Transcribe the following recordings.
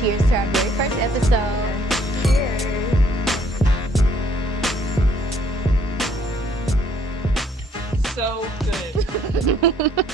cheers to our very first episode. Cheers. So good.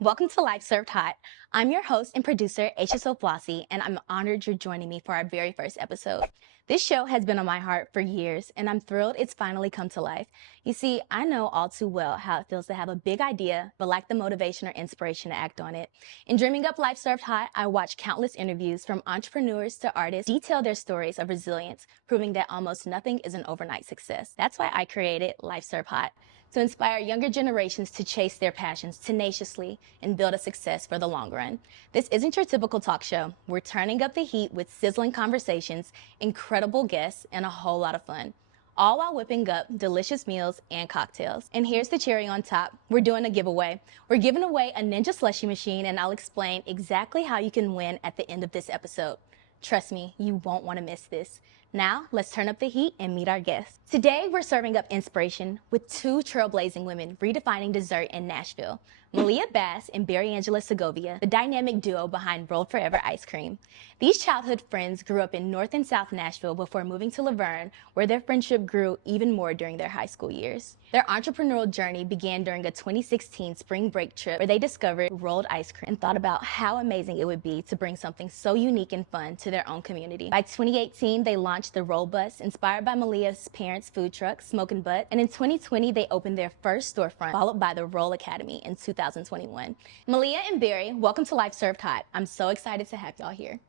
Welcome to Life Served Hot. I'm your host and producer, Asha Flossy, and I'm honored you're joining me for our very first episode. This show has been on my heart for years, and I'm thrilled it's finally come to life. You see, I know all too well how it feels to have a big idea, but lack the motivation or inspiration to act on it. In dreaming up Life Served Hot, I watched countless interviews from entrepreneurs to artists detail their stories of resilience, proving that almost nothing is an overnight success. That's why I created Life Served Hot, to inspire younger generations to chase their passions tenaciously and build a success for the long run. This isn't your typical talk show. We're turning up the heat with sizzling conversations, incredible guests, and a whole lot of fun, all while whipping up delicious meals and cocktails. And here's the cherry on top. We're doing a giveaway. We're giving away a Ninja Slushie machine, and I'll explain exactly how you can win at the end of this episode. Trust me, you won't want to miss this. Now, let's turn up the heat and meet our guests. Today, we're serving up inspiration with two trailblazing women redefining dessert in Nashville. Malia Bass and Barry Angela Segovia, the dynamic duo behind Rolled Forever Ice Cream. These childhood friends grew up in North and South Nashville before moving to Laverne, where their friendship grew even more during their high school years. Their entrepreneurial journey began during a 2016 spring break trip where they discovered rolled ice cream and thought about how amazing it would be to bring something so unique and fun to their own community. By 2018, they launched the Roll Bus, inspired by Malia's parents' food truck, Smokin' Butt, and in 2020, they opened their first storefront, followed by the Roll Academy in 2021. Malia and Barry, welcome to Life Served Hot. I'm so excited to have y'all here.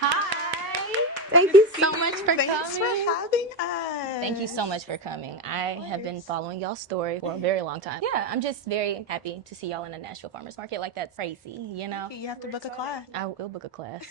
Hi. Thank you so much for coming. Thanks for having us. Thank you so much for coming. I have been following y'all's story for a very long time. Yeah, I'm just very happy to see y'all in the Nashville Farmers Market. Like, that's crazy, you know? You have to book a class. I will book a class.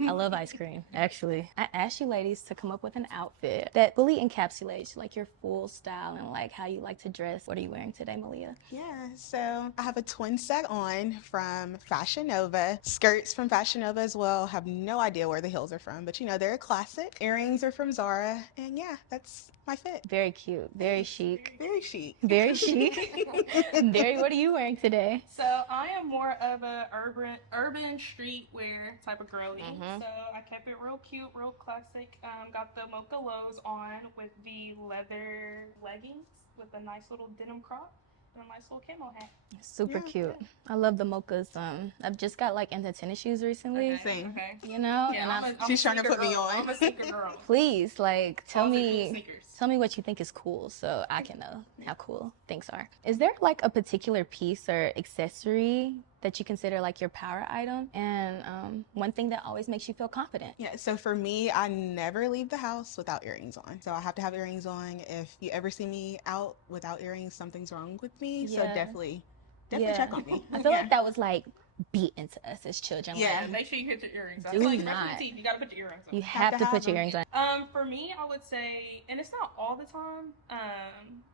I love ice cream, actually. I asked you ladies to come up with an outfit that fully encapsulates like your full style and like how you like to dress. What are you wearing today, Malia? Yeah, so I have a twin set on from Fashion Nova. Skirts from Fashion Nova as well. Have no idea where the heels are from, but you know, they're a classic. Earrings are from Zara, and yeah, that's my fit. Very cute, very chic. Very chic. Very chic. Barry, what are you wearing today? So I am more of a urban streetwear type of girly. So I kept it real cute, real classic. Got the mocha lows on with the leather leggings with a nice little denim crop and a nice little camo hat. Super cute. I love the mochas. I've just got like into tennis shoes recently. Same. Okay. You know, Yeah, and She's trying to put me on. I'm a sneaker girl. please, like, tell All the cool me sneakers. what you think is cool so I can know how cool things are. Is there like a particular piece or accessory that you consider like your power item, and one thing that always makes you feel confident? Yeah, so for me, I never leave the house without earrings on. So I have to have earrings on. If you ever see me out without earrings, something's wrong with me. So Yeah. definitely Yeah. check on me. I feel like that was like beat into us as children. Yeah. Like, Make sure you hit your earrings. Do Like not. brushing your teeth, you gotta put your earrings on. you have to have put your them. earrings on. For me, I would say, and it's not all the time.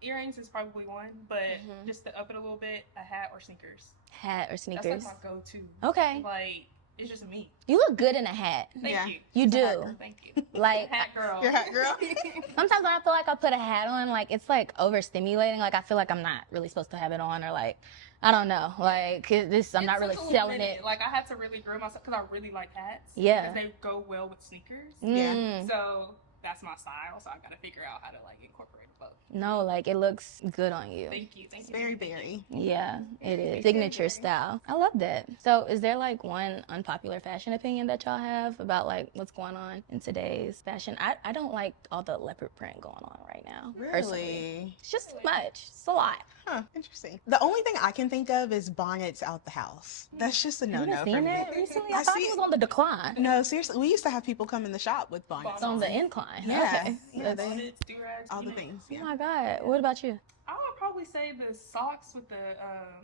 Earrings is probably one, but just to up it a little bit, a hat or sneakers. Hat or That's sneakers. like my go-to. Okay. Like, it's just me. You look good in a hat. Thank Yeah. you. You It's a hat do. girl. Thank you. Like, Hat girl. Your hat girl. sometimes when I feel like I put a hat on, like, it's like overstimulating. Like, I feel like I'm not really supposed to have it on, or like, I don't know. Like, I'm not really selling it. Like, I had to really grow myself because I really like hats. Yeah. Because they go well with sneakers. Mm. So that's my style. So I gotta figure out how to like incorporate both. No, like, it looks good on you. Thank you. Thank It's you. very Thank you. berry. Yeah, it is. Signature style. I love that. So is there like one unpopular fashion opinion that y'all have about like what's going on in today's fashion? I don't like all the leopard print going on right now. Personally. Really? It's just too much. It's a lot. Huh, interesting. The only thing I can think of is bonnets out the house. That's just a You no-no haven't for seen me. that recently? I I thought see it was it. on the decline. No, seriously, we used to have people come in the shop with bonnets. It's on the incline. Yeah. Okay. Yeah, That's- they- Do-rags, all the you know. things. Oh Yeah. my God. What about you? I would probably say the socks with the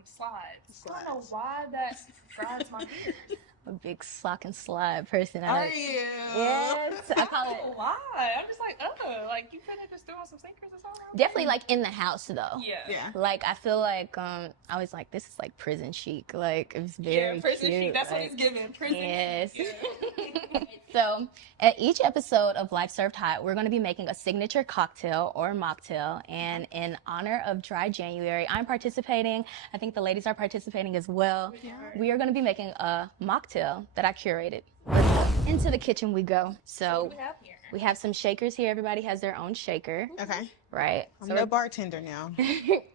slides. I don't know Slides. why that grinds my gears. a big sock and slide person. Are you? Yes, I call it. Why? I'm just like, like you couldn't just throw on some sneakers or something. Definitely like in the house though. Yeah. Like I feel like I was like, this is like prison chic. Like it was very prison cute. chic. That's like, what it's giving. Prison yes. chic. Yeah. So at each episode of Life Served Hot, we're going to be making a signature cocktail or mocktail. And in honor of Dry January, I'm participating. I think the ladies are participating as well. We are going to be making a mocktail that I curated. Into the kitchen we go. So What do we have here? we have some shakers here. Everybody has their own shaker. Okay. Right? I'm no bartender now.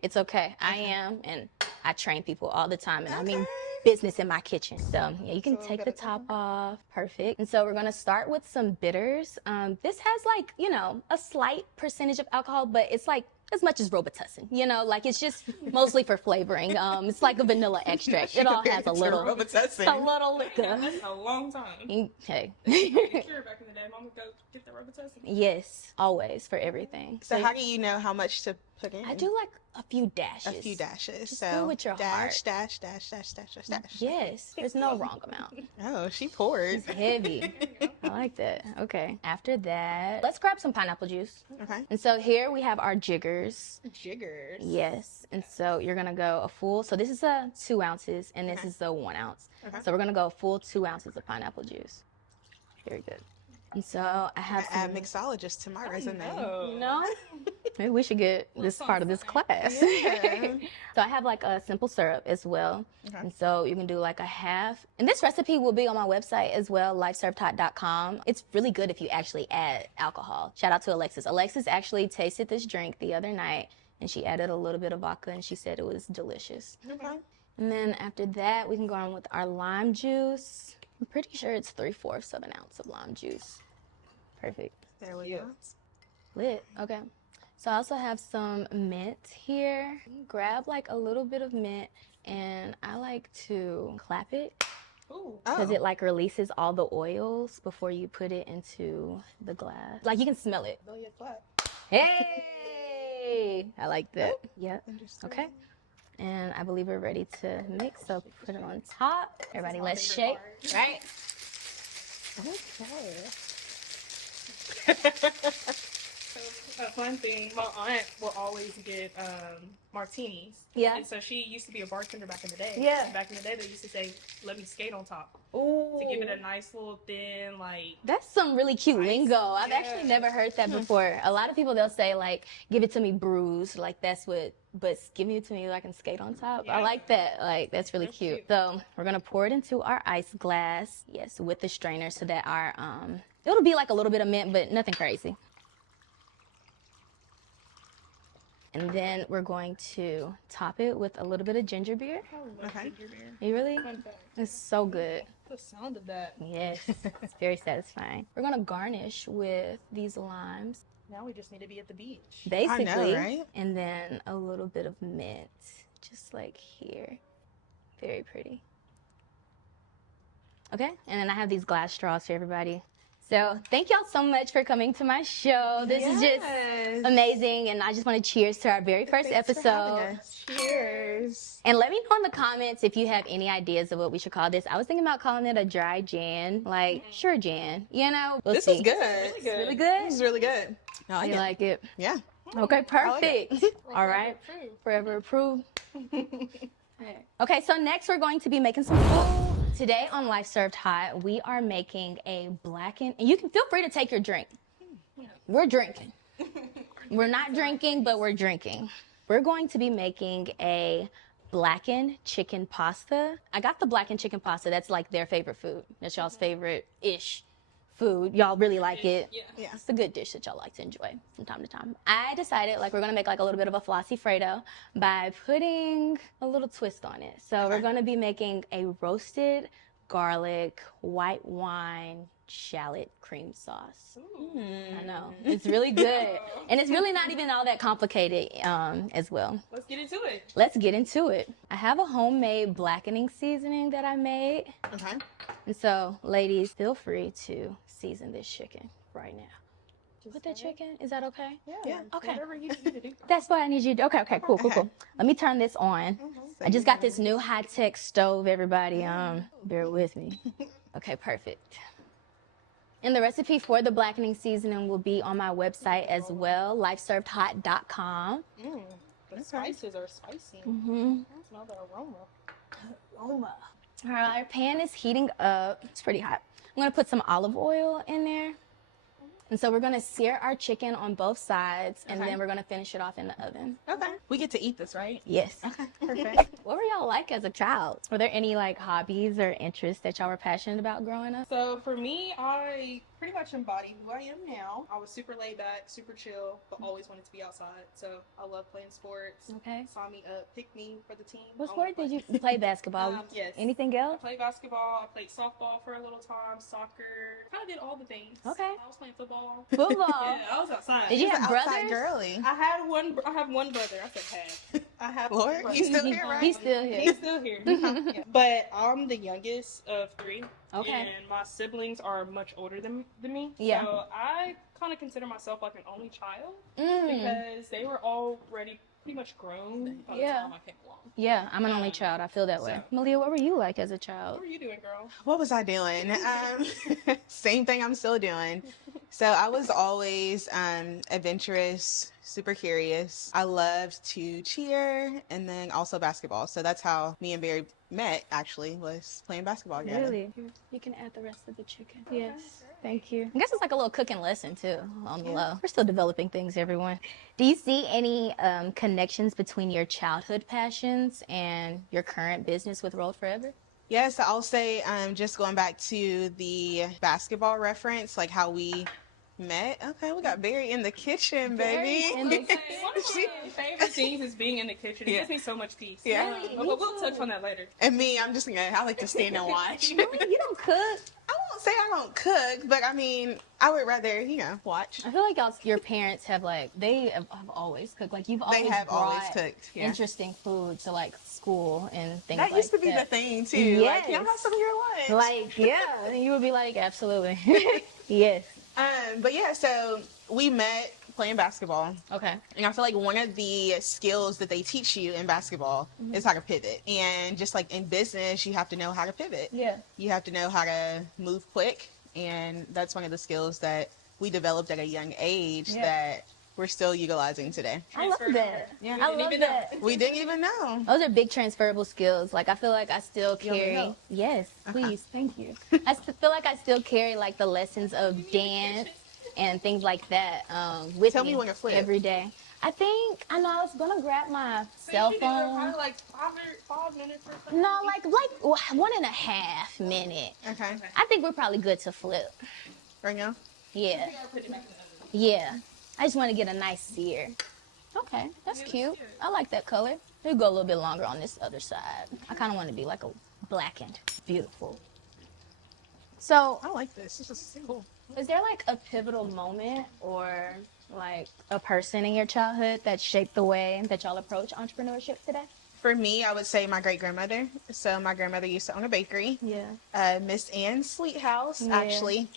It's okay. I am, and I train people all the time, and I mean business in my kitchen. So yeah, you can take the top off. Perfect. And so we're gonna start with some bitters. This has like, you know, a slight percentage of alcohol, but it's like as much as Robitussin, you know, like it's just mostly for flavoring. It's like a vanilla extract. It all has a little liquor. That's a long time. Okay. Sure, back in the day, Mom would go get the Robitussin. Yes, always for everything. So how do you know how much to put in? I do like a few dashes. A few dashes. Just so do it with your heart. dash. Yes, there's no wrong amount. Oh, she poured. It's heavy. I like that. Okay. After that, let's grab some pineapple juice. Okay. And so here we have our jiggers. Jiggers. Yes. And so you're going to go a full, so this is a 2 ounces and this is a 1 ounce. Okay. So we're going to go a full 2 ounces of pineapple juice. Very good. And so I have some. Add mixologist to my resume. No? Maybe we should get this part of this class. Yeah. So I have like a simple syrup as well. Okay. And so you can do like a half. And this recipe will be on my website as well, lifeservedhot.com. It's really good if you actually add alcohol. Shout out to Alexis. Alexis actually tasted this drink the other night and she added a little bit of vodka and she said it was delicious. Okay. And then after that, we can go on with our lime juice. I'm pretty sure it's 3/4 of an ounce of lime juice. Perfect. There we go. Lit. Okay. So I also have some mint here. Grab like a little bit of mint and I like to clap it because it like releases all the oils before you put it into the glass. Like you can smell it. Hey! I like that. Yep. Okay. And I believe we're ready to mix, so put it on top. Everybody, let's shake. Right? So, a fun thing, my aunt will always get martinis. Yeah. And so she used to be a bartender back in the day. Yeah. And back in the day, they used to say, "Let me skate on top." Ooh. To give it a nice little thin, like. That's some really cute lingo. I've actually never heard that before. A lot of people, they'll say, like, give it to me bruised. Like, that's what, but giving it to me, I can skate on top. Yeah. I like that. Like, that's really cute. So, we're going to pour it into our ice glass. Yes, with the strainer so that our, it'll be like a little bit of mint, but nothing crazy. And then we're going to top it with a little bit of ginger beer. Okay. You really? Fun fact. It's so good. The sound of that. Yes, it's very satisfying. We're gonna garnish with these limes, Now we just need to be at the beach. basically, I know, right? and then a little bit of mint, just like here. Very pretty. Okay, and then I have these glass straws for everybody. So thank y'all so much for coming to my show. This is just amazing, and I just want to cheers to our very first episode. Cheers. And let me know in the comments if you have any ideas of what we should call this. I was thinking about calling it a dry Jan, like sure Jan, you know. We'll This see. is good. Really good. Really good. This is really good. I like You it. like it? Yeah. Okay, perfect. All right, Approved. forever approved. Okay, so next we're going to be making some food. Today on Life Served Hot, we are making a blackened, and you can feel free to take your drink. We're drinking. We're not drinking, but we're drinking. We're going to be making a blackened chicken pasta. I got the blackened chicken pasta. That's like their favorite food. That's y'all's favorite-ish food. Y'all really like it. Yeah. It's a good dish that y'all like to enjoy from time to time. I decided like we're gonna make like a little bit of a Flossy Fredo by putting a little twist on it. So we're gonna be making a roasted garlic white wine shallot cream sauce. I know, it's really good. And it's really not even all that complicated as well. Let's get into it. Let's get into it. I have a homemade blackening seasoning that I made. Okay. And so, ladies, feel free to season this chicken right now. Put that chicken, is that okay? Yeah. Okay. Whatever you need to do. That's what I need you to do. Okay, cool. Okay. Let me turn this on So I just got this new high-tech stove, everybody. Bear with me. Okay, perfect. And the recipe for the blackening seasoning will be on my website as well, lifeservedhot.com. The spices are spicy. Mm-hmm. I smell the aroma. Aroma. All right, our pan is heating up. It's pretty hot. I'm gonna put some olive oil in there. And so we're gonna sear our chicken on both sides, and then we're gonna finish it off in the oven. Okay. We get to eat this, right? Yes. Okay, perfect. What were y'all like as a child? Were there any like hobbies or interests that y'all were passionate about growing up? So for me, I pretty much embody who I am now. I was super laid back, super chill, but always wanted to be outside. So I love playing sports. Okay. Sign me up, pick me for the team. What sport did you play? Basketball? Yes. Anything I else? played basketball. I played softball for a little time, soccer. Kind of did all the things. Okay. I was playing football. Football? Yeah, I was outside. Did you She's have an outside brothers? girly. I have one brother. I said had. I have Lord, one brother. he's still here, right? He's still here. He's still here. Yeah. But I'm the youngest of 3. Okay. And my siblings are much older than me. Yeah. So I kind of consider myself like an only child Mm. because they were already pretty much grown by the Yeah. time I came along. Yeah, I'm an only child. I feel that way. Malia, what were you like as a child? What were you doing, girl? What was I doing? Same thing I'm still doing. So I was always adventurous, super curious. I loved to cheer and then also basketball. So that's how me and Barry met, actually, was playing basketball together. Really? You can add the rest of the chicken. Yes. Thank you. I guess it's like a little cooking lesson too on the low. We're still developing things, everyone. Do you see any connections between your childhood passions and your current business with Rolled Forever? Yes, I'll say just going back to the basketball reference, like how we met. Okay, we got Barry in the kitchen, baby. in the One of my favorite things is being in the kitchen. It Yeah. gives me so much peace. Yeah. Really? But we'll touch on that later. And me, I'm just gonna, I like to stand and watch. You don't cook. I won't say I don't cook, but I mean, I would rather, watch. I feel like your parents have they have always cooked. Like you've always They have always brought cooked. Yeah. interesting food to like school and things That like used to be that. the thing too. Yes. Like, can I have some of your lunch? Like, yeah, and you would be like, absolutely. Yes. But yeah, so we met playing basketball. Okay. And I feel like one of the skills that they teach you in basketball is how to pivot. And just like in business, you have to know how to pivot. Yeah. You have to know how to move quick. And that's one of the skills that we developed at a young age that we're still utilizing today. I love that. Yeah. I love that. We didn't even know. Those are big transferable skills. Like I feel like I still You want me to carry. help? Yes, please, thank you. Feel like I still carry like the lessons of dance and things like that with Tell me when to flip. every day. I know I was gonna grab my cell phone. Probably like 5 minutes or something. No, like 1.5 minutes. Okay. I think we're probably good to flip. Right now? Yeah, We are putting it back in the oven. yeah. I just want to get a nice sear. Okay, that's cute. I like that color. It'll go a little bit longer on this other side. I kind of want to be like a blackened. Beautiful. So, I like this. This is cool. is there like a pivotal moment or like a person in your childhood that shaped the way that y'all approach entrepreneurship today? For me, I would say my great-grandmother. So my grandmother used to own a bakery. Yeah. Miss Ann Sweethouse, Yeah. actually.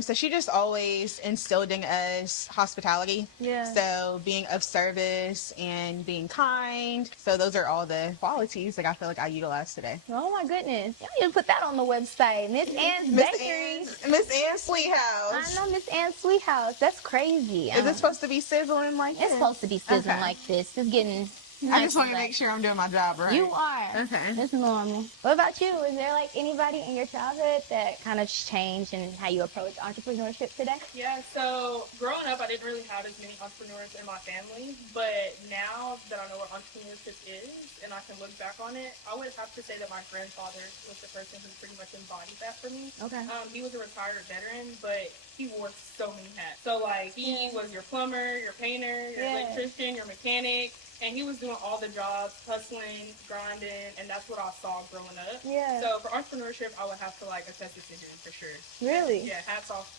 So she just always instilled in us hospitality. Yeah. So being of service and being kind. So those are all the qualities that I feel like I utilize today. Oh my goodness. Y'all need to put that on the website. Miss Ann's Bakery. Miss Ann Sweethouse. I know Miss Ann's Sweethouse. That's crazy. Is it supposed to be sizzling like It's this? supposed to be sizzling Okay. like this. It's getting I nice just want and to black. make sure I'm doing my job right. You are. Okay. It's normal. What about you? Is there like anybody in your childhood that kind of changed in how you approach entrepreneurship today? Yeah, so growing up, I didn't really have as many entrepreneurs in my family, but now that I know what entrepreneurship is and I can look back on it, I would have to say that my grandfather was the person who pretty much embodied that for me. Okay. He was a retired veteran, but he wore so many hats. So like he was your plumber, your painter, your electrician, your mechanic. And he was doing all the jobs, hustling, grinding, and that's what I saw growing up. Yeah. So for entrepreneurship, I would have to like attest it to him for sure. Really? Yeah, hats off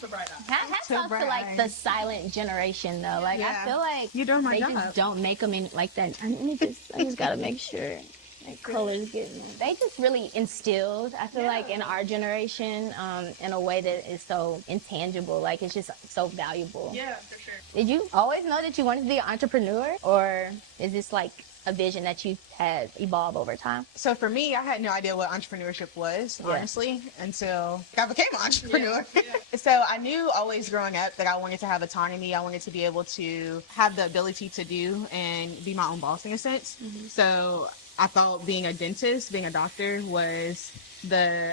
to Bright Eye. Hats So off to bright. like the silent generation though. Like I Yeah. feel like You're doing my they job. just don't make them in like that. I just gotta make sure like colors getting. They just really instilled. I feel like in our generation, in a way that is so intangible. Like it's just so valuable. Yeah, for sure. Did you always know that you wanted to be an entrepreneur, or is this like a vision that you've had evolve over time? So for me, I had no idea what entrepreneurship was, Yeah. honestly, until I became an entrepreneur. Yeah. So I knew always growing up that I wanted to have autonomy. I wanted to be able to have the ability to do and be my own boss in a sense. So I thought being a dentist, being a doctor was the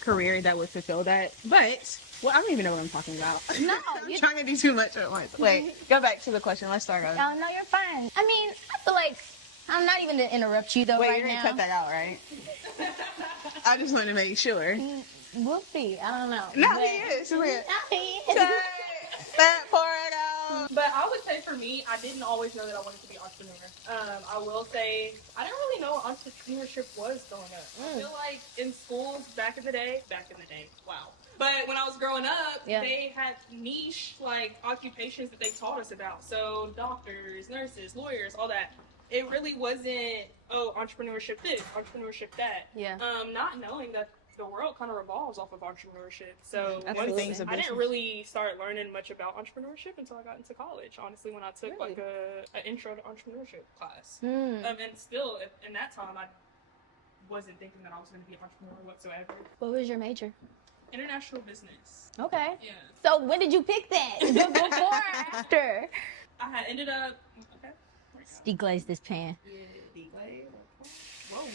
career that would fulfill that. But, well, I don't even know what I'm talking about. No, I'm trying to do too much at once. Wait, go back to the question. Let's start over. Oh, no, you're fine. I mean, I feel like I'm not even to interrupt you though. Wait, right you're going to now. cut that out, right? I just want to make sure. We'll see. I don't know. No, But- he is. He is. He is. That pour it out. But I would say for me, I didn't always know that I wanted to be an entrepreneur. I will say I didn't really know what entrepreneurship was growing up. I feel like in schools back in the day, wow. But when I was growing up, Yeah. they had niche like occupations that they taught us about. So doctors, nurses, lawyers, all that. It really wasn't entrepreneurship this, entrepreneurship that. Yeah. Not knowing that the world kind of revolves off of entrepreneurship. So Absolutely. once Things of I didn't business. really start learning much about entrepreneurship until I got into college. Honestly, when I took Really? like an intro to entrepreneurship class, Hmm. and still in that time I wasn't thinking that I was going to be an entrepreneur whatsoever. What was your major? International business. Okay. Yeah, So when did you pick that? Before or after? I had ended up. Okay. Deglaze this pan. Yeah, D-Glade. Whoa.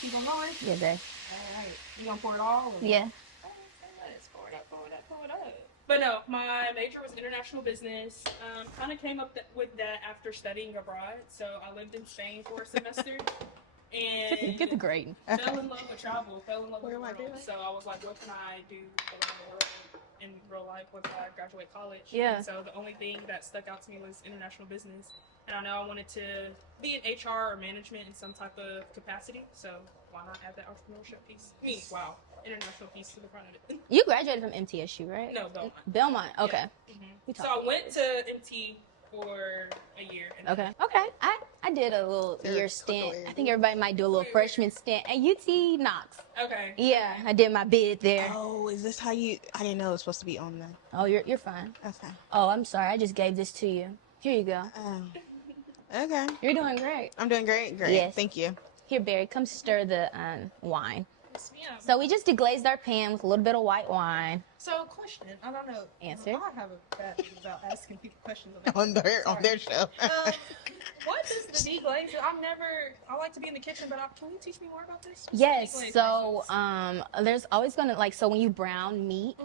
Keep on going. Yeah, babe. All right. You gonna pour it all? Or? Yeah. Let's pour it up, pour it up, pour it up. But no, my major was international business. Kind of came up with that after studying abroad. So I lived in Spain for a semester. And Get the grading. fell in love with travel, fell in love with the What am I world. doing? So I was like, what can I do around the world in real life once I graduate college? Yeah. And so the only thing that stuck out to me was international business. And I know I wanted to be in HR or management in some type of capacity. So why not add that entrepreneurship piece? Wow. International piece to the front of it. You graduated from MTSU, right? No, Belmont. Belmont. Okay. We So talked. I went to MT for a year. And Okay. Okay. I did a little There, year click stint. away. I think everybody might do a little Wait, freshman stint at UT Knox. Okay. Yeah, I did my bid there. Oh, is this how you? I didn't know it was supposed to be on there. Oh, you're fine. Okay. Oh, I'm sorry. I just gave this to you. Here you go. Okay. You're doing great. I'm doing great. Great. Yes. Thank you. Here, Barry, come stir the wine. Yes, ma'am. So we just deglazed our pan with a little bit of white wine. So, question. I don't know. Answer. I have a bad thing about asking people questions On their show. What is the deglaze? I like to be in the kitchen, but can you teach me more about this? What's the Yes. deglaze So process? there's always gonna so when you brown meat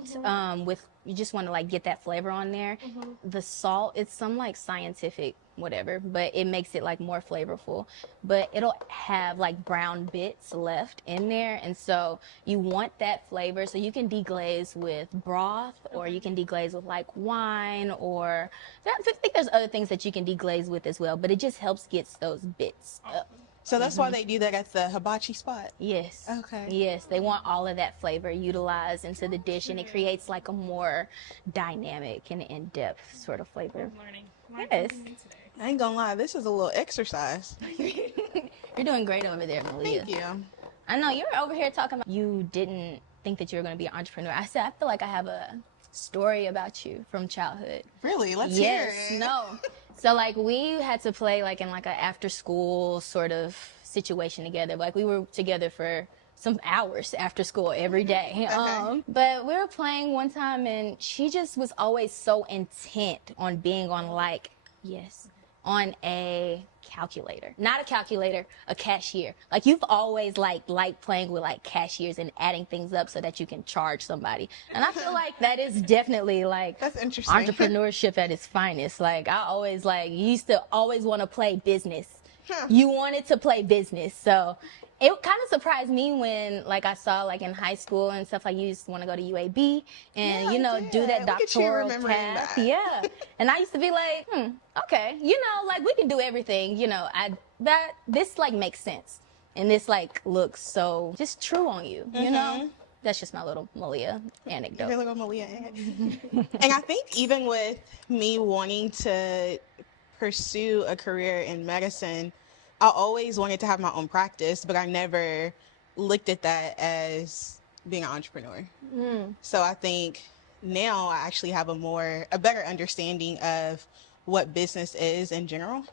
with you just want to like get that flavor on there. The salt, it's some like scientific whatever, but it makes it like more flavorful. But it'll have like brown bits left in there, and so you want that flavor. So you can deglaze with broth, or you can deglaze with like wine, or I think there's other things that you can deglaze with as well. But it just helps get those bits up. So that's why they do that at the hibachi spot. Yes. Okay. Yes, they want all of that flavor utilized into the dish, and it creates like a more dynamic and in-depth sort of flavor. I'm learning. Yes. Today. I ain't gonna lie, this is a little exercise. You're doing great over there, Malia. Thank you. I know you're over here talking about you didn't think that you were going to be an entrepreneur. I said I feel like I have a story about you from childhood. Really? Let's Yes, hear it. no. So like we had to play like in like a after school sort of situation together. Like we were together for some hours after school every day. But we were playing one time and she just was always so intent on being on like, on a calculator. Not a calculator, a cashier. Like you've always liked playing with like cashiers and adding things up so that you can charge somebody. And I feel like that is definitely like That's interesting. entrepreneurship at its finest. Like I always like you used to always want to play business. Huh. You wanted to play business. So it kind of surprised me when like I saw like in high school and stuff like you used to want to go to UAB and Yeah, you know I do did. that Look at you doctoral remembering path. that. Yeah. And I used to be like, okay, you know, like we can do everything, you know. This like makes sense. And this like looks so just true on you, you know? That's just my little Malia anecdote. Your little Malia. And I think even with me wanting to pursue a career in medicine, I always wanted to have my own practice, but I never looked at that as being an entrepreneur. So I think now I actually have a better understanding of what business is in general.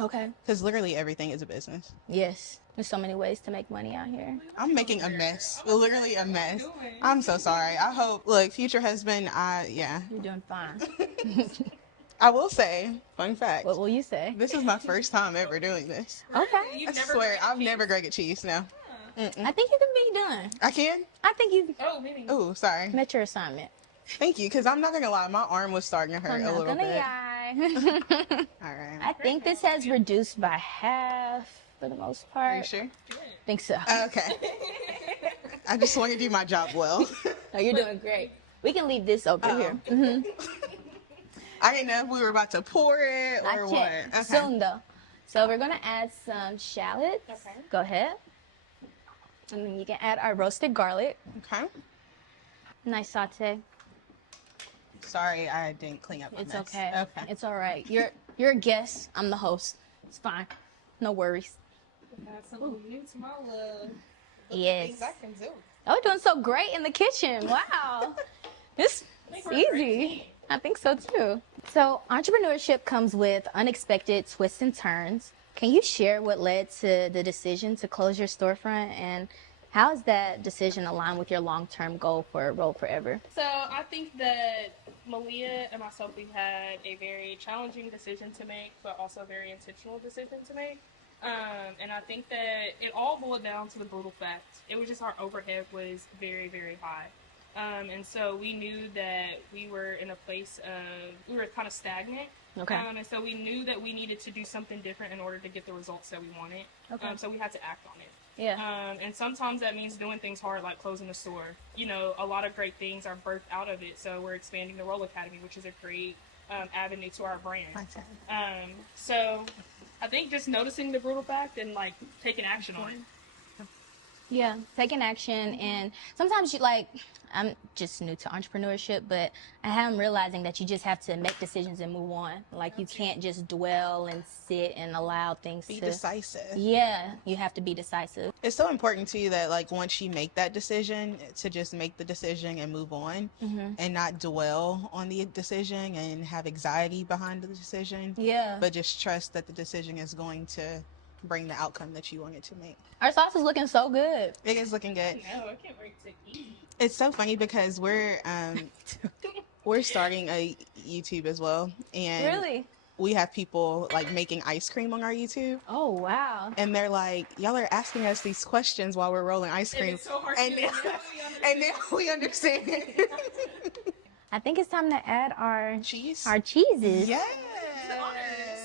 Okay. Because literally everything is a business. Yes. There's so many ways to make money out here. I'm making a mess. Literally a mess. I'm so sorry. I hope, look, future husband, yeah. You're doing fine. I will say, fun fact. What will you say? This is my first time ever doing this. Okay. I swear, I've never grated cheese, no. I think you can be done. I can? I think you Oh, sorry. met your assignment. Thank you, because I'm not going to lie, my arm was starting to hurt I'm a not little gonna bit. lie. All right. I think this has reduced by half for the most part. Are you sure? I think so. Okay. I just want to do my job well. No, you're doing great. We can leave this over here. I didn't know if we were about to pour it or Not what. yet. Okay. Soon though. So we're gonna add some shallots. Okay. Go ahead. And then you can add our roasted garlic. Okay. Nice saute. Sorry, I didn't clean up my It's mess. okay. Okay. It's all right. You're a guest. I'm the host. It's fine. No worries. Got something new to my love. Yes. Things I can do. Oh, you're doing so great in the kitchen. Wow. This is easy. I think so too. So entrepreneurship comes with unexpected twists and turns. Can you share what led to the decision to close your storefront, and how is that decision aligned with your long-term goal for Roll Forever? So I think that Malia and myself, we had a very challenging decision to make, but also a very intentional decision to make. And I think that it all boiled down to the brutal fact. It was just our overhead was very, very high. And so we knew that we were in a place of, we were kind of stagnant. Okay. And so we knew that we needed to do something different in order to get the results that we wanted. Okay. So we had to act on it. Yeah. And sometimes that means doing things hard, like closing the store. You know, a lot of great things are birthed out of it. So we're expanding the Roll Academy, which is a great avenue to our brand. So I think just noticing the brutal fact and like taking action on it. Yeah, taking action. And sometimes I'm just new to entrepreneurship, but I am realizing that you just have to make decisions and move on. Like, you can't just dwell and sit and allow things Be to... decisive. Yeah, you have to be decisive. It's so important to you that, like, once you make that decision, to just make the decision and move on and not dwell on the decision and have anxiety behind the decision. Yeah. But just trust that the decision is going to bring the outcome that you wanted to make. Our sauce is looking so good. It is looking good. No, I can't wait to eat. It's so funny because we're starting a YouTube as well, and Really? we have people like making ice cream on our YouTube, Oh, wow. and they're like, y'all are asking us these questions while we're rolling ice And cream, it's so hard and to now, and now we understand. I think it's time to add our Cheese. cheeses. Yes.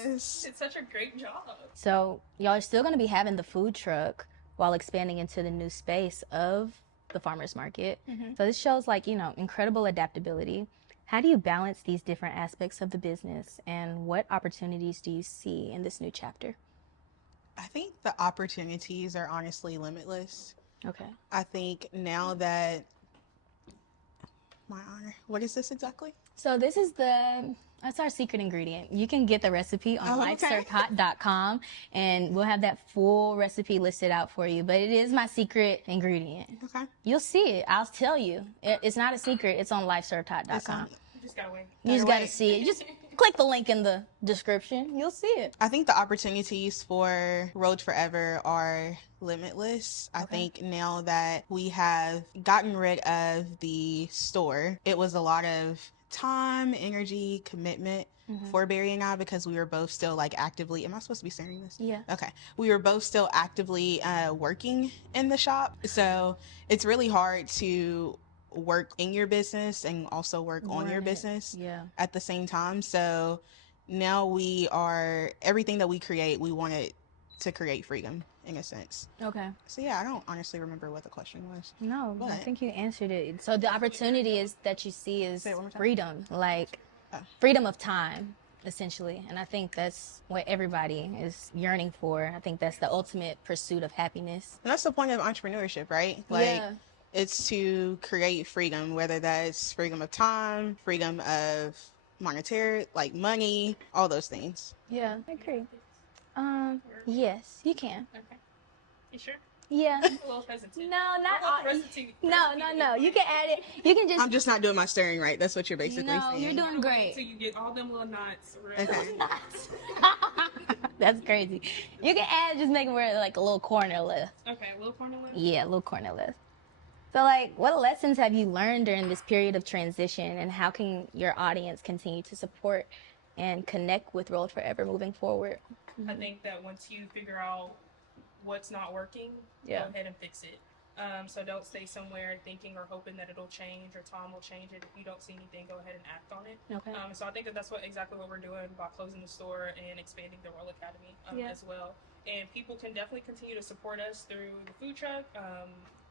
It's such a great job. So y'all are still going to be having the food truck while expanding into the new space of the farmers market. So this shows incredible adaptability. How do you balance these different aspects of the business, and what opportunities do you see in this new chapter? I think the opportunities are honestly limitless. Okay. I think now that my honor, what is this exactly? So this is that's our secret ingredient. You can get the recipe on lifeservedhot.com, and we'll have that full recipe listed out for you. But it is my secret ingredient. Okay. You'll see it. I'll tell you. It's not a secret. It's on lifeservedhot.com. You just gotta wait. You just got to see it. Just click the link in the description. You'll see it. I think the opportunities for Road Forever are limitless. I think now that we have gotten rid of the store, it was a lot of time, energy, commitment for Barry and I, because we were both still actively, am I supposed to be sharing this? Yeah. Okay. We were both still actively working in the shop. So it's really hard to work in your business and also work on your business at the same time. So now everything that we create, we want it to create freedom in a sense. Okay. So yeah, I don't honestly remember what the question was. No, I But- think you answered it. So the opportunity is that you see is Say it one more time. freedom, freedom of time, essentially. And I think that's what everybody is yearning for. I think that's the ultimate pursuit of happiness. And that's the point of entrepreneurship, right? It's to create freedom, whether that's freedom of time, freedom of monetary, money, all those things. Yeah, I agree. Yes, you can. Okay. You sure? Yeah. I'm a little hesitant. No, not I'm a all. little hesitant. No. You can add it. You can just. I'm just not doing my stirring right. That's what you're basically No, saying. you're doing great. So you get all them little knots. Right? Okay. That's crazy. You can add, just make it where like a little corner list. Okay, a little corner list. Yeah, a little corner list. So, like, what lessons have you learned during this period of transition, and how can your audience continue to support and connect with Rolled Forever moving forward? I think that once you figure out what's not working, go ahead and fix it. So don't stay somewhere thinking or hoping that it'll change or Tom will change it. If you don't see anything, go ahead and act on it. Okay. So I think that that's exactly what we're doing by closing the store and expanding the Roll Academy as well. And people can definitely continue to support us through the food truck.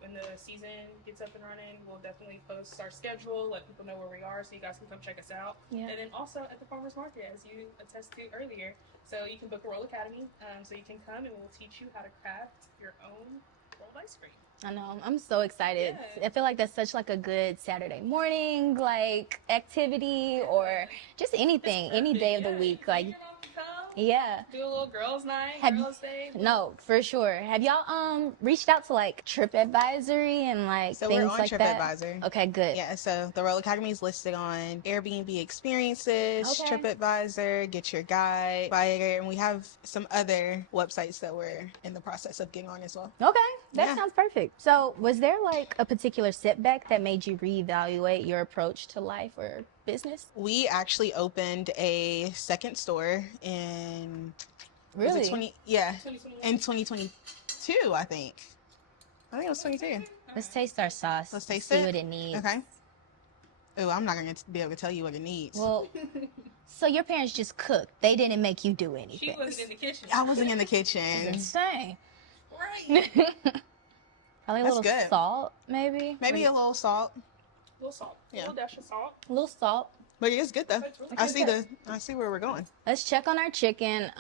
When the season gets up and running, we'll definitely post our schedule, let people know where we are so you guys can come check us out. Yeah. And then also at the farmer's market, as you attest to earlier. So you can book a Roll Academy, so you can come and we'll teach you how to craft your own rolled ice cream. I know. I'm so excited. Yeah. I feel like that's such like a good Saturday morning like activity, or just anything, any day of the week. Like, yeah. Do a little girls' night, girls' day. No, for sure. Have y'all reached out to like TripAdvisory and like so things we're on like TripAdvisor. That? Okay, good. Yeah, so the Roll Academy is listed on Airbnb Experiences, TripAdvisor, Get Your Guide, Fiverr, and we have some other websites that we're in the process of getting on as well. Okay, that sounds perfect. So was there like a particular setback that made you reevaluate your approach to life or business? We actually opened a second store in really? In 2022, I think it was 22. Let's taste our sauce. Let's taste see what it needs. Okay. Oh, I'm not going to be able to tell you what it needs. Well, so your parents just cooked. They didn't make you do anything. She wasn't in the kitchen. I wasn't in the kitchen. That's insane. Right. Probably a little salt, maybe? Maybe a little salt. A little salt. Yeah. A little dash of salt. A little salt. But it's good though. Really I see where we're going. Let's check on our chicken.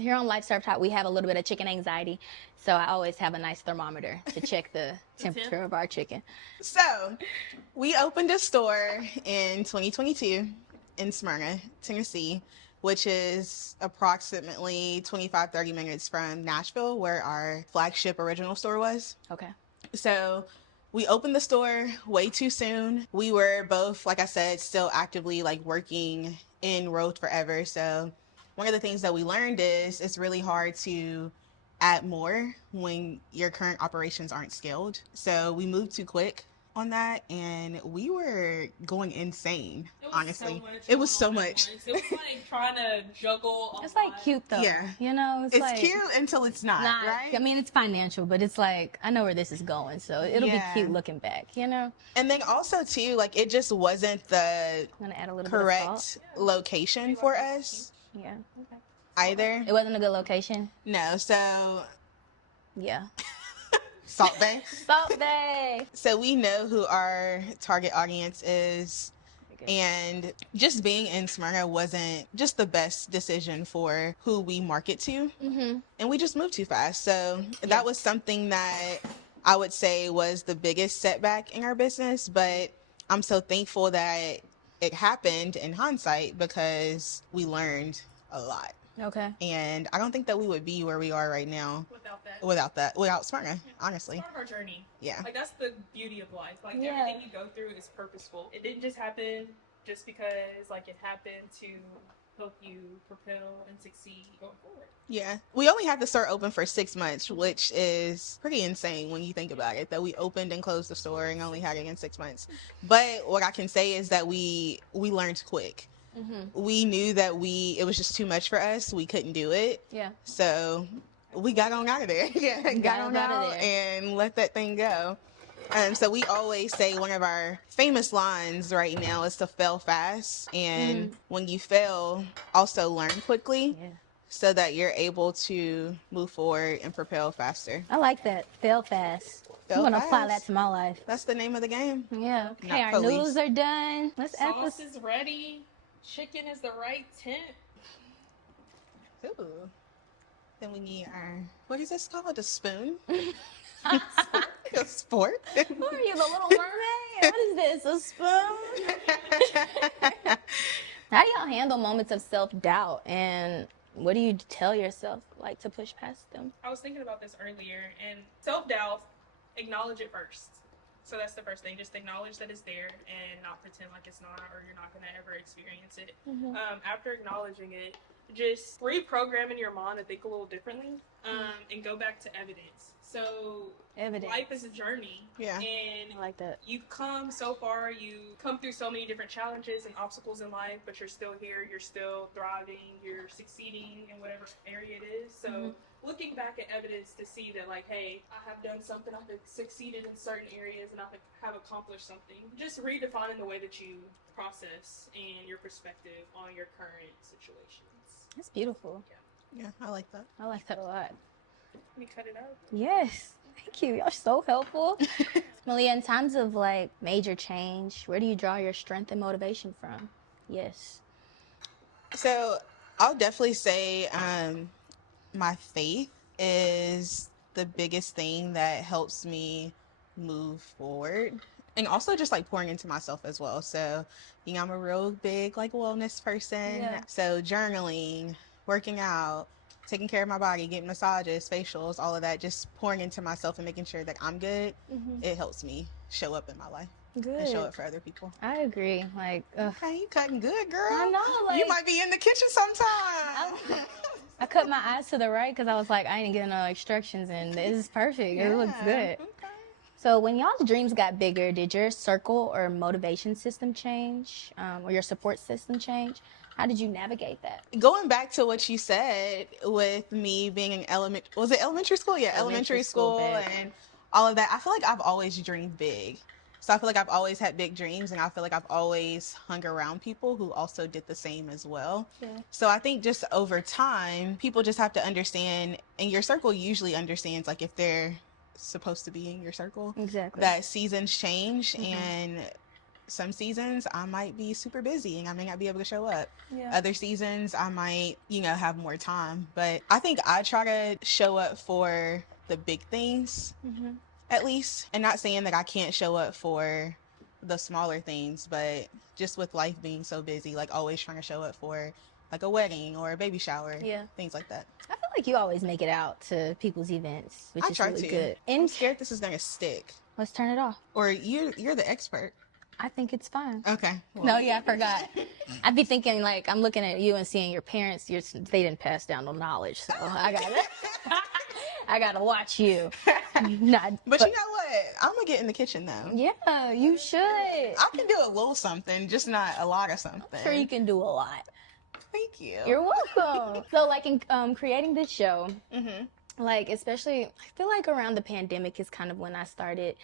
Here on Life Served Hot, we have a little bit of chicken anxiety, so I always have a nice thermometer to check the temperature of our chicken. So, we opened a store in 2022 in Smyrna, Tennessee, which is approximately 25-30 minutes from Nashville, where our flagship original store was. Okay. So we opened the store way too soon. We were both, like I said, still actively like working in Rolled Forever. So one of the things that we learned is it's really hard to add more when your current operations aren't scaled. So we moved too quick on that, and we were going insane. Honestly, it was so much. It was like trying to juggle. It's like cute though. Yeah, you know, it's like, cute until it's not. Right? I mean, it's financial, but it's like I know where this is going, so it'll be cute looking back. You know. And then also too, like it just wasn't the correct location for us. Yeah. Okay. Either. It wasn't a good location. No. So. Yeah. Salt Bay. Salt Bay. So we know who our target audience is, and just being in Smyrna wasn't just the best decision for who we market to. Mm-hmm. And we just moved too fast. So that was something that I would say was the biggest setback in our business, but I'm so thankful that it happened in hindsight because we learned a lot. Okay. And I don't think that we would be where we are right now without Smyrna, honestly. It's part of our journey. Yeah. Like that's the beauty of life. Like everything you go through is purposeful. It didn't just happen just because like it happened to help you propel and succeed going forward. Yeah. We only had the store open for 6 months, which is pretty insane when you think about it, that we opened and closed the store and only had it in 6 months. But what I can say is that we learned quick. Mm-hmm. We knew that it was just too much for us. We couldn't do it. Yeah. So we got on out of there. Yeah, got on out of there and let that thing go. So we always say one of our famous lines right now is to fail fast. And when you fail, also learn quickly so that you're able to move forward and propel faster. I like that. Fail fast. I'm going to apply that to my life. That's the name of the game. Yeah. Okay, our noodles are done. Sauce is ready. Chicken is the right temp. Ooh. Then we need our, what is this called? A spoon? A sport? Who are you, the Little Mermaid? What is this, a spoon? How do y'all handle moments of self-doubt, and what do you tell yourself like to push past them? I was thinking about this earlier, and self-doubt, acknowledge it first. So that's the first thing. Just acknowledge that it's there and not pretend like it's not, or you're not going to ever experience it. Mm-hmm. After acknowledging it, just reprogramming your mind to think a little differently, and go back to evidence. So life is a journey. Yeah. And I like that. You've come so far, you come through so many different challenges and obstacles in life, but you're still here, you're still thriving, you're succeeding in whatever area it is. So looking back at evidence to see that, like, hey, I have done something, I've succeeded in certain areas, and I have accomplished something. Just redefining the way that you process and your perspective on your current situations. That's beautiful. Yeah, I like that. I like that a lot. Let me cut it out. Yes. Thank you. Y'all so helpful. Malia, in times of like major change, where do you draw your strength and motivation from? Yes. So I'll definitely say my faith is the biggest thing that helps me move forward. And also just like pouring into myself as well. So, you know, I'm a real big like wellness person. Yeah. So journaling, working out, taking care of my body, getting massages, facials, all of that, just pouring into myself and making sure that I'm good, it helps me show up in my life. Good. And show up for other people. I agree. Like, Okay, you cutting good, girl. I know. Like, you might be in the kitchen sometime. I cut my eyes to the right because I was like, I ain't getting no instructions, and this is perfect. It looks good. Okay. So when y'all's dreams got bigger, did your circle or motivation system change, or your support system change? How did you navigate that? Going back to what you said with me being in elementary school? Yeah, elementary school and all of that. I feel like I've always dreamed big. So I feel like I've always had big dreams, and I feel like I've always hung around people who also did the same as well. Yeah. So I think just over time, people just have to understand, and your circle usually understands, like if they're supposed to be in your circle, Exactly. that seasons change, and some seasons I might be super busy and I may not be able to show up. Yeah. Other seasons I might, you know, have more time. But I think I try to show up for the big things, at least. And not saying that I can't show up for the smaller things, but just with life being so busy, like always trying to show up for like a wedding or a baby shower, things like that. I feel like you always make it out to people's events, which is really good. I'm scared this is gonna stick. Let's turn it off. Or you're the expert. I think it's fine. Okay. Well. No, yeah, I forgot. I'd be thinking, like, I'm looking at you and seeing your parents. They didn't pass down no knowledge, so I gotta watch you. But you know what? I'm gonna get in the kitchen though. Yeah, you should. I can do a little something, just not a lot of something. I'm sure you can do a lot. Thank you. You're welcome. So, like, in creating this show, like, especially, I feel like around the pandemic is kind of when I started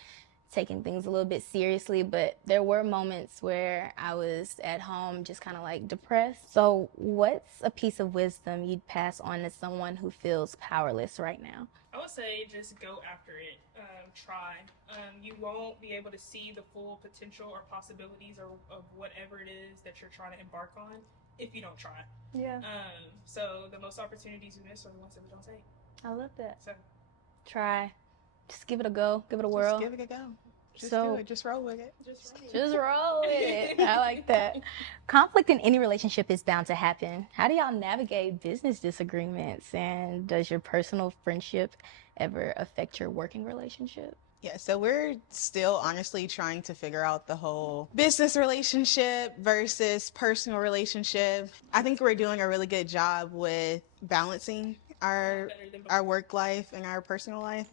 taking things a little bit seriously, but there were moments where I was at home just kind of like depressed. So what's a piece of wisdom you'd pass on to someone who feels powerless right now? I would say just go after it. Try. You won't be able to see the full potential or possibilities of whatever it is that you're trying to embark on if you don't try. Yeah. So the most opportunities we miss are the ones that we don't take. I love that. So try. Just give it a go. Give it a whirl. Just give it a go. Just So- do it. Just roll with it. Just roll with it. I like that. Conflict in any relationship is bound to happen. How do y'all navigate business disagreements? And does your personal friendship ever affect your working relationship? Yeah, so we're still honestly trying to figure out the whole business relationship versus personal relationship. I think we're doing a really good job with balancing our work life and our personal life,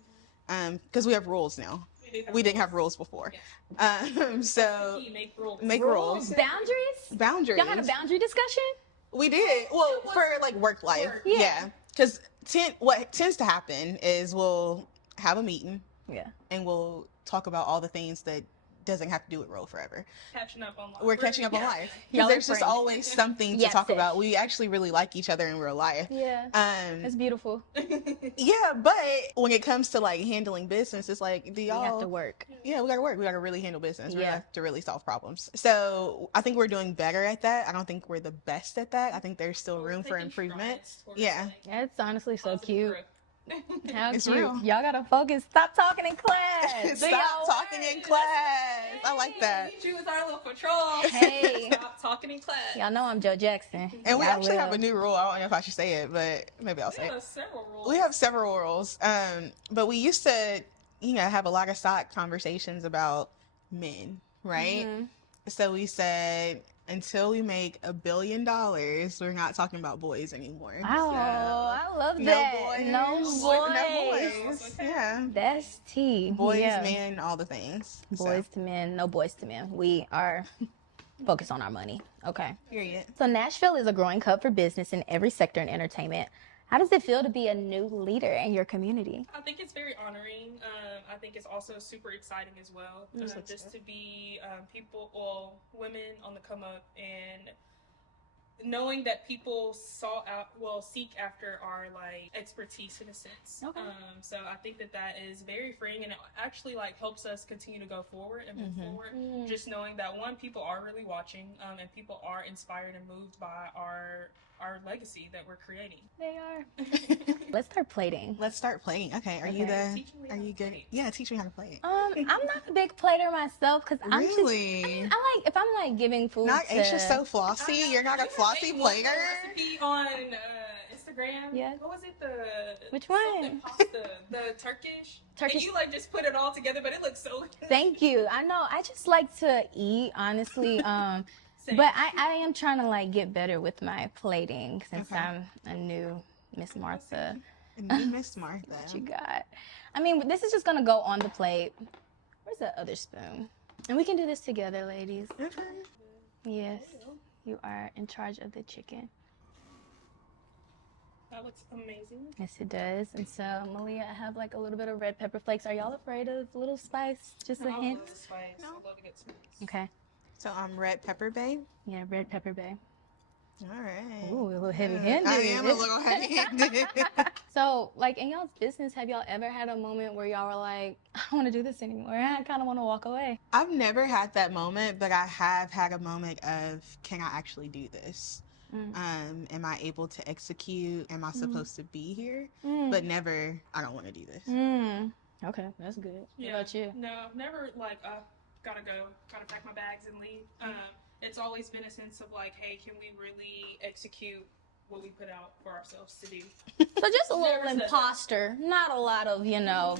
because we have rules now. We didn't have rules before. So make rules. Boundaries? Y'all had a boundary discussion? We did. Well, for like work life. Yeah. Because what tends to happen is we'll have a meeting. Yeah. And we'll talk about all the things that doesn't have to do with Roll Forever. Catching up on life. We're catching up on life. Y'all Because are there's just friends. always something to talk about. We actually really like each other in real life. Yeah. That's beautiful. Yeah, but when it comes to like handling business, it's like, We have to work. Yeah, we gotta work. We gotta really handle business. We Yeah. have to really solve problems. So I think we're doing better at that. I don't think we're the best at that. I think there's still room for improvement. Yeah. That's honestly so cute. How It's cute. real. Y'all gotta focus. Stop talking in class. Stop talking in class. I like that. She was our little patrol. Hey. Stop talking in class. Y'all know I'm Joe Jackson. And we Y'all actually have will. a new rule. I don't know if I should say it, but maybe I'll say We it. have several rules. We have several rules. But we used to, have a lot of stock conversations about men, right? Mhm. So we said, until we make $1 billion, we're not talking about boys anymore. Oh, So, I love no that. boys. No No boys. boys. Yeah. That's tea. Boys, Yeah. men, all the things. Boys to men, no boys to men. We are focused on our money. Okay. Period. So Nashville is a growing hub for business in every sector in entertainment. How does it feel to be a new leader in your community? I think it's very honoring. I think it's also super exciting as well. Just to be women on the come up, and knowing that people seek after our like expertise in a sense. Okay. So I think that is very freeing, and it actually like helps us continue to go forward and move forward. Just knowing that people are really watching, and people are inspired and moved by our legacy that we're creating. They are. Let's start plating. Let's start playing. Okay. Are you good? Yeah, teach me how to play it. I'm not a big plater myself because I'm Really? if I'm like giving food Not to... Asha so flossy. You're not a flossy plater. Recipe on Instagram. Yeah. What was it? Which one? Something pasta. The Turkish. And you like just put it all together, but it looks so good. Thank you. I know. I just like to eat, honestly. But I am trying to like get better with my plating since I'm a new Miss Martha. A new Miss Martha. What you got? I mean, this is just gonna go on the plate. Where's the other spoon? And we can do this together, ladies. Okay. Yes, you are in charge of the chicken. That looks amazing. Yes, it does. And so, Malia, I have like a little bit of red pepper flakes. Are y'all afraid of a little spice? Just a hint? Love spice. I love to get spice. Okay. So red pepper babe. Yeah, red pepper bay. All right. Ooh, a little heavy-handed. I am a little heavy-handed. So, like, in y'all's business, have y'all ever had a moment where y'all were like, I don't want to do this anymore. I kind of want to walk away. I've never had that moment, but I have had a moment of, can I actually do this? Am I able to execute? Am I supposed to be here? But never, I don't want to do this. Okay, that's good. Yeah. What about you? No, never like, gotta go, gotta pack my bags and leave. It's always been a sense of like, hey, can we really execute what we put out for ourselves to do? So just a little imposter, not a lot of,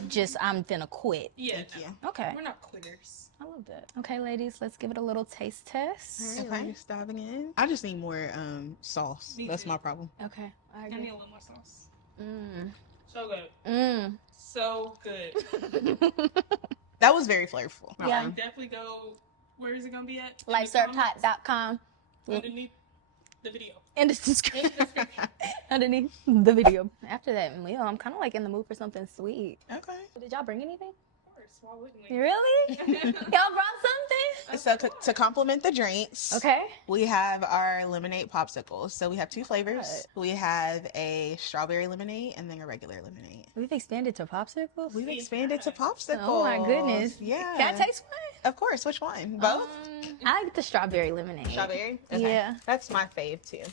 just I'm finna quit. Yeah. Okay. We're not quitters. I love that. Okay, ladies, let's give it a little taste test. Okay, you're diving in. I just need more sauce. That's my problem. Okay. I need a little more sauce. So good. So good. That was very flavorful. Yeah. Definitely go. Where is it gonna be at? LifeServedHot.com. Underneath the video. In the description. Underneath the video. After that, I'm kind of like in the mood for something sweet. Okay. Did y'all bring anything? Of course. Why wouldn't we? Really? Y'all brought something? So to complement the drinks, Okay. we have our lemonade popsicles. So we have two flavors. We have a strawberry lemonade and then a regular lemonade. We've expanded to popsicles? We've expanded to popsicles. Oh my goodness. Yeah. Can I taste one? Of course. Which one? Both? I like the strawberry lemonade. Strawberry? Okay. Yeah. That's my fave too.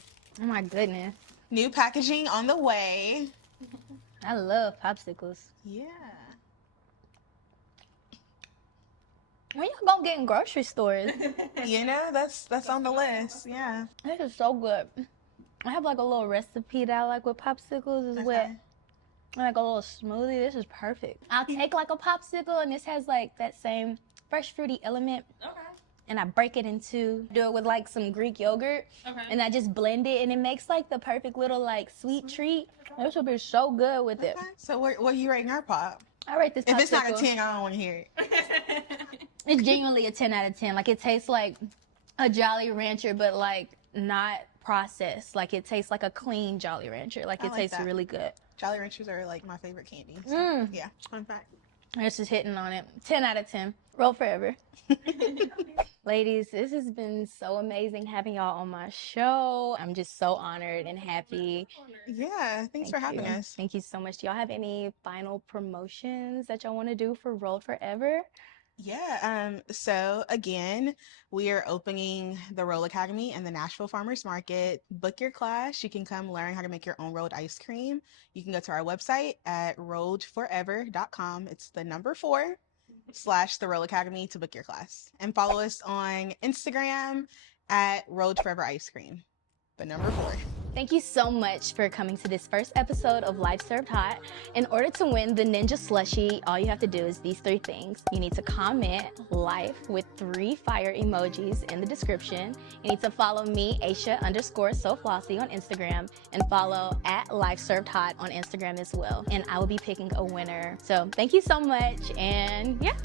Oh my goodness. New packaging on the way. I love popsicles. Yeah. When y'all gonna get in grocery stores? That's on the list. Yeah. This is so good. I have like a little recipe that I like with popsicles as well. Like a little smoothie. This is perfect. I'll take like a popsicle and this has like that same fresh fruity element. Okay. And I break it do it with like some Greek yogurt. Okay. And I just blend it and it makes like the perfect little like sweet treat. This will be so good with it. Okay. So what are you rating our pop? I rate this popsicle. If it's not a 10, I don't want to hear it. It's genuinely a 10 out of 10. Like it tastes like a Jolly Rancher, but like not processed. Like it tastes like a clean Jolly Rancher. Like it tastes really good. Jolly Ranchers are like my favorite candies. Yeah, fun fact. This is hitting on it. 10 out of 10. Roll forever. Ladies, this has been so amazing having y'all on my show. I'm just so honored and happy. Yeah, thanks for having us. Thank you so much. Do y'all have any final promotions that y'all want to do for Roll Forever? Yeah, so again, we are opening the Roll Academy and the Nashville Farmers Market. Book your class. You can come learn how to make your own rolled ice cream. You can go to our website at rolledforever.com. It's the number 4/the Roll Academy to book your class. And follow us on Instagram at Rolled Forever Ice Cream. The number 4. Thank you so much for coming to this first episode of Life Served Hot. In order to win the Ninja Slushie, all you have to do is these 3 things. You need to comment life with 3 fire emojis in the description. You need to follow me, Asha_SoFlossy on Instagram, and follow at Life Served Hot on Instagram as well. And I will be picking a winner. So thank you so much, and yeah.